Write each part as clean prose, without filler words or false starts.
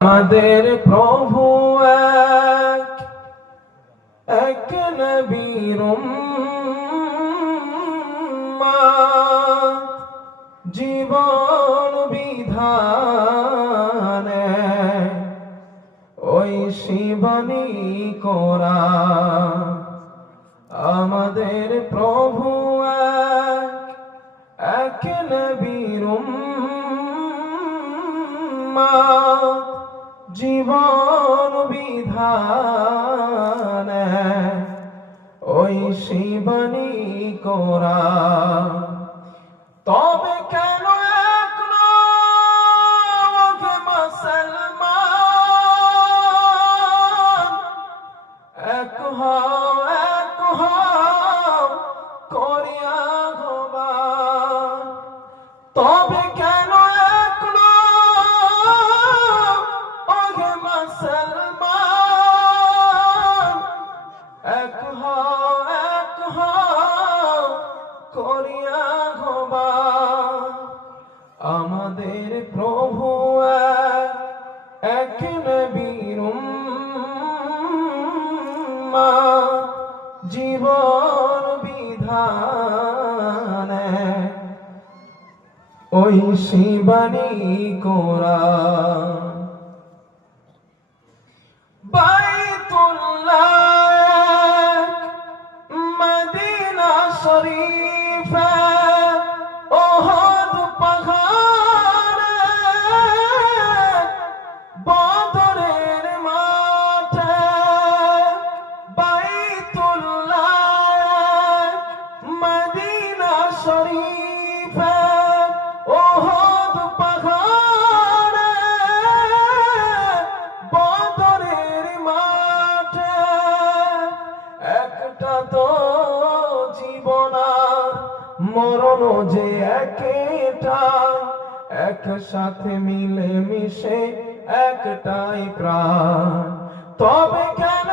আমাদের প্রভু এক নবীর উম্মত, জীবন বিধানে ওই শিবানী কোরা। আমাদের প্রভু এক নবীর উম্মত, জীবন বিধানে ওই শিবানী কোরা। তবে কেন মুসলমান এক হও করিয়া গোবান? তবে কেন মুসলমান এক হও করিয়া গোবান? আমাদের প্রভু এক নবীর উম্মত, জীবন বিধানে ওই শিবানী কোরা। বাইতুল্লাহ মদিনা শরীফে ওহদ পাহাড়ে বদরের মাঠে। বাইতুল্লাহ মদিনা শরীফে ওহদ পাহাড়ে বদরের মাঠে। একটা তো জীবন আর মরণ যে একটা, একসাথে মিলে মিশে একটাই প্রাণ। তবে কেন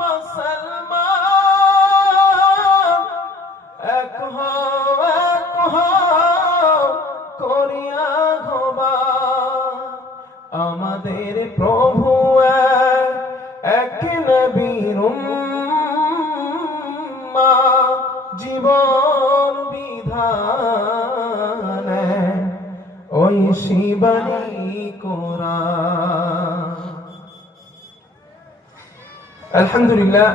মুসলমান এক হও করিয়া গোবান? আমাদের প্রভু এক নবীর উম্মত, জীবন বিধানে ওই শিবানী কোরা। আলহামদুলিল্লাহ।